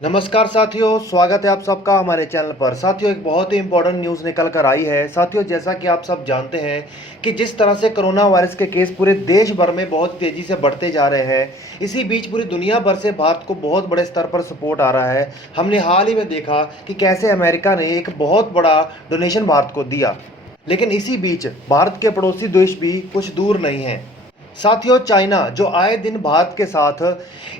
नमस्कार साथियों, स्वागत है आप सबका हमारे चैनल पर। साथियों, एक बहुत ही इंपॉर्टेंट न्यूज़ निकल कर आई है। साथियों, जैसा कि आप सब जानते हैं कि जिस तरह से कोरोना वायरस के केस पूरे देश भर में बहुत तेज़ी से बढ़ते जा रहे हैं, इसी बीच पूरी दुनिया भर से भारत को बहुत बड़े स्तर पर सपोर्ट आ रहा है। हमने हाल ही में देखा कि कैसे अमेरिका ने एक बहुत बड़ा डोनेशन भारत को दिया, लेकिन इसी बीच भारत के पड़ोसी देश भी कुछ दूर नहीं हैं। साथियों, चाइना जो आए दिन भारत के साथ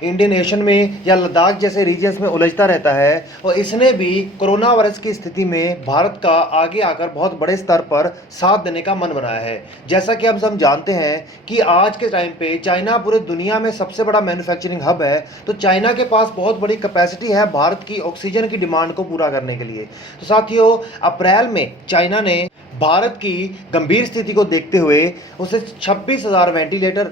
इंडियन ओशन में या लद्दाख जैसे रीजन्स में उलझता रहता है, और इसने भी कोरोना वायरस की स्थिति में भारत का आगे आकर बहुत बड़े स्तर पर साथ देने का मन बनाया है। जैसा कि हम सब जानते हैं कि आज के टाइम पे चाइना पूरे दुनिया में सबसे बड़ा मैन्युफैक्चरिंग हब है, तो चाइना के पास बहुत बड़ी कैपेसिटी है भारत की ऑक्सीजन की डिमांड को पूरा करने के लिए। तो साथियों, अप्रैल में चाइना ने भारत की गंभीर स्थिति को देखते हुए उसे 26,000 वेंटिलेटर,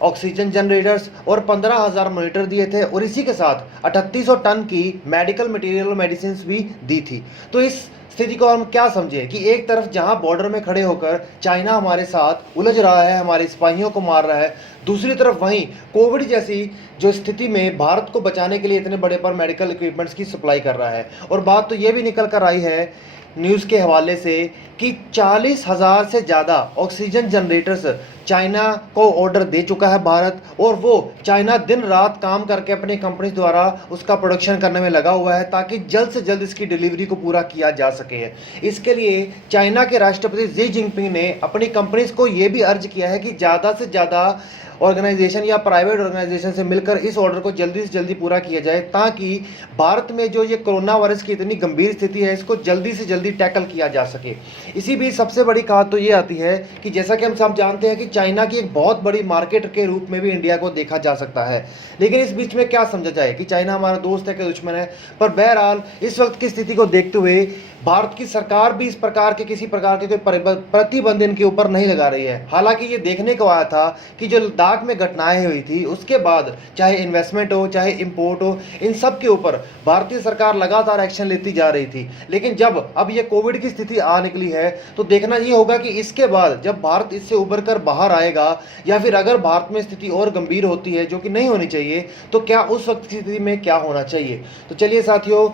ऑक्सीजन जनरेटर्स और 15,000 मॉनिटर दिए थे, और इसी के साथ 3800 टन की मेडिकल मटेरियल और मेडिसिन भी दी थी। तो इस स्थिति को हम क्या समझे कि एक तरफ जहां बॉर्डर में खड़े होकर चाइना हमारे साथ उलझ रहा है, हमारे सिपाहियों को मार रहा है, दूसरी तरफ वहीं कोविड जैसी जो स्थिति में भारत को बचाने के लिए इतने बड़े पर मेडिकल इक्विपमेंट्स की सप्लाई कर रहा है। और बात तो ये भी निकल कर आई है न्यूज़ के हवाले से कि 40,000 से ज़्यादा ऑक्सीजन जनरेटर्स चाइना को ऑर्डर दे चुका है भारत, और वो चाइना दिन रात काम करके अपनी कंपनी द्वारा उसका प्रोडक्शन करने में लगा हुआ है ताकि जल्द से जल्द इसकी डिलीवरी को पूरा किया जा सके। इसके लिए चाइना के राष्ट्रपति शी जिनपिंग ने अपनी कंपनीज को ये भी अर्ज किया है कि ज़्यादा से ज़्यादा ऑर्गेनाइजेशन या प्राइवेट ऑर्गेनाइजेशन से मिलकर इस ऑर्डर को जल्दी से जल्दी पूरा किया जाए, ताकि भारत में जो ये कोरोना वायरस की इतनी गंभीर स्थिति है, इसको जल्दी से जल्दी टैकल किया जा सके। इसी बीच सबसे बड़ी बात तो ये आती है कि जैसा कि हम सब जानते हैं कि चाइना की एक बहुत बड़ी मार्केट के रूप में भी इंडिया को देखा जा सकता है, लेकिन इस बीच में क्या समझा जाए कि चाइना हमारा दोस्त है कि दुश्मन है। पर बहरहाल इस वक्त की स्थिति को देखते हुए भारत की सरकार भी इस प्रकार के किसी प्रकार के कोई प्रतिबंध इनके ऊपर नहीं लगा रही है। हालांकि ये देखने को आया था कि जो लद्दाख में घटनाएं हुई थी, उसके बाद चाहे इन्वेस्टमेंट हो चाहे इंपोर्ट हो, इन सब के ऊपर भारतीय सरकार लगातार एक्शन लेती जा रही थी। लेकिन जब अब ये कोविड की स्थिति आ निकली है, तो देखना ये होगा कि इसके बाद जब भारत इससे उभर कर बाहर आएगा, या फिर अगर भारत में स्थिति और गंभीर होती है जो कि नहीं होनी चाहिए, तो क्या उस वक्त की स्थिति में क्या होना चाहिए। तो चलिए साथियों,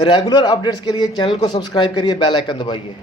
रेगुलर अपडेट्स के लिए चैनल को सब्सक्राइब करिए, बेल आइकन दबाइए।